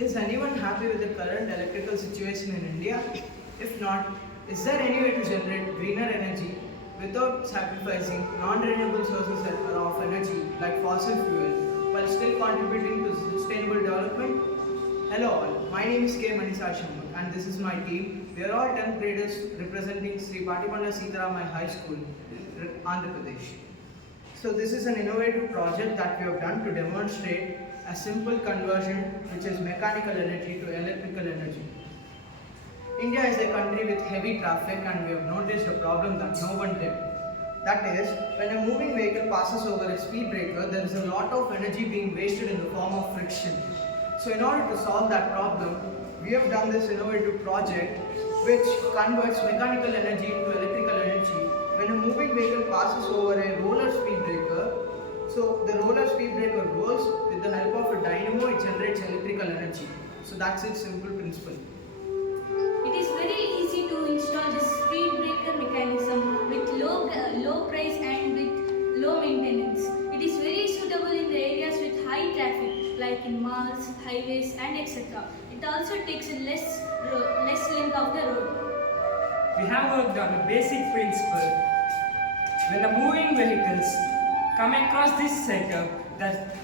Is anyone happy with the current electrical situation in India? If not, is there any way to generate greener energy without sacrificing non-renewable sources of energy like fossil fuel while still contributing to sustainable development? Hello all, my name is K. Manisar Sharma and this is my team. We are all 10th graders representing Sri Patipanda Sitaramaya High School, Andhra Pradesh. So this is an innovative project that we have done to demonstrate a simple conversion which is mechanical energy to electrical energy. India is a country with heavy traffic and we have noticed a problem that no one did. That is, when a moving vehicle passes over a speed breaker, there is a lot of energy being wasted in the form of friction. So in order to solve that problem, we have done this innovative project which converts mechanical energy into electrical energy. When a moving vehicle passes over a roller speed breaker, so the roller speed breaker rolls, with the help of a dynamo it generates electrical energy. So that's its simple principle. It is very easy to install this speed breaker mechanism with low price and with low maintenance. It is very suitable in the areas with high traffic like in malls, highways and etc. It also takes a less length of the road. We have worked on a basic principle. When the moving vehicles come across this setup, that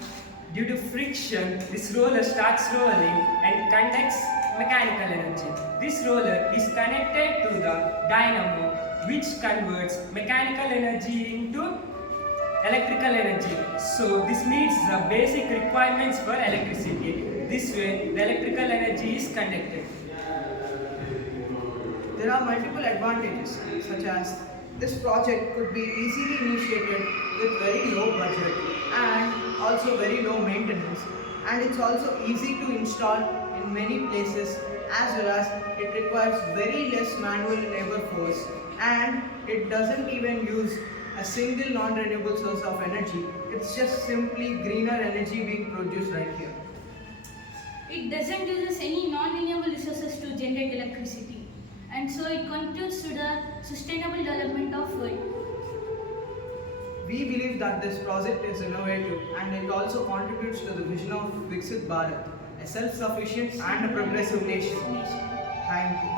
due to friction, this roller starts rolling and conducts mechanical energy. This roller is connected to the dynamo which converts mechanical energy into electrical energy. So this meets the basic requirements for electricity. This way the electrical energy is conducted. There are multiple advantages such as this project could be easily initiated with very low budget and also very low maintenance, and it's also easy to install in many places, as well as it requires very less manual labor force and it doesn't even use a single non-renewable source of energy. It's just simply greener energy being produced right here. It doesn't use any non-renewable resources to generate electricity, and so it contributes to the sustainable development of world. We believe that this project is innovative and it also contributes to the vision of Viksit Bharat, a self-sufficient and a progressive nation. Thank you.